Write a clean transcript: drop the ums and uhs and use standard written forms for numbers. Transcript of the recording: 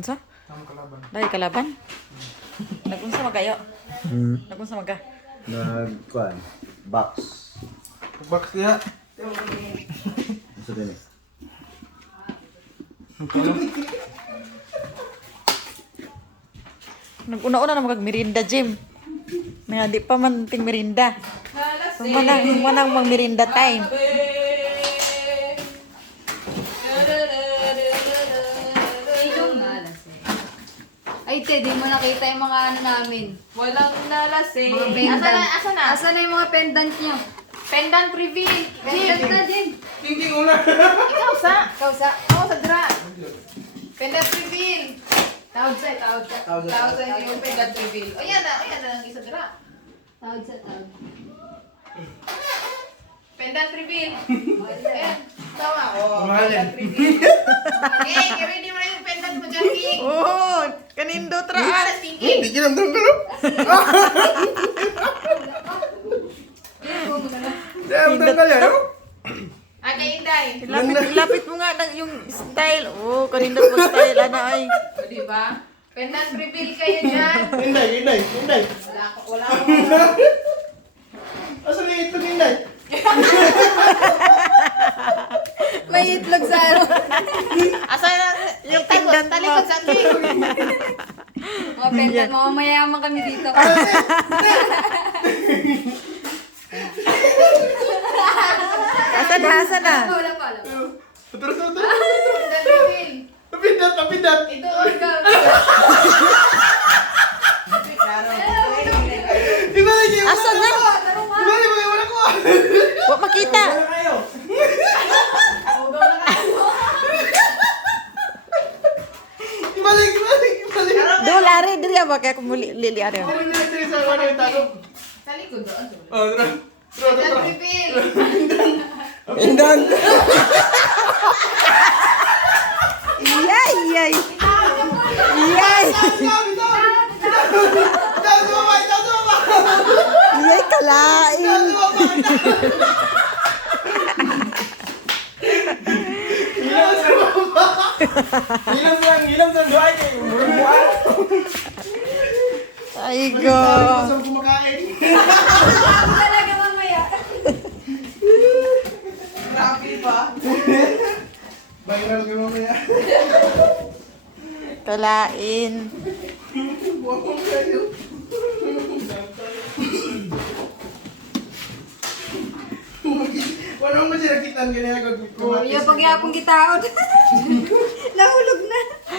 Unsa? Ang kalaban. Dahil kalaban? Nagunsa magayo? Nagunsa maga? Kuan. Box. Box niya. Sa din. Nag-una-una na mag-merinda, Jim. May di pa man ting merinda. Manang mag-merinda time. Ay, te, di mo nakita yung mga ano namin. Walang nalasing. Mga pendant. Asa na? Asa na yung mga pendant nyo? Pendant reveal. Pendant na din. Tingting una. Ikaw sa? Ikaw sa... Oo, sa dra. Pendant reveal. Tawag sa, tawag sa. Tawag sa yung pendant reveal. O yan na ang isa dra. Tawag sa, tawag. Pendant reveal. Ayan. Tama. Oh, Mahalin. pendant reveal. King, i-ready mo na yung pendant mo dyan, King. Oh, kanindo Ano traan. sa King? Hindi kinamdam ka no? Damdam ka yan. Ah, kay Inday. Lapit mo nga ng yung style. Oh, kanindo po style ana ay. O, diba? Pendant reveal kayo dyan. Inday. Wala ko. Asa na ito Inday? May itlog sa ano. Asa na yung pendant mo. talikod sa King. Mga pendant, mga mayaman kami dito. Asa na? Wala pa. Tara. Pendant reveal. Pindat. Ito, ikaw. Ibalik niyo. Asa na? Ibalik mo wala ko. Wa makita. Wala kayo. Ugaw na kayo. Ibalik. Do lari diri ba kay ko muli lili are. Ano na ito sa ano yung tago? Sa likod doon. Oh, tara. Pendant reveal. Pindan. Yay, yay. Yay. Yay kalain. Ilang sa duay kay murmuan. Ay go. Saan kumakain? Ako talaga mamaya. Grabe pa. Viral ka mamaya. Kalain. Buwang kayo. Wala mo siya nakitaan ganyan ako. Yung pagyapong gitaod. Nahulog na.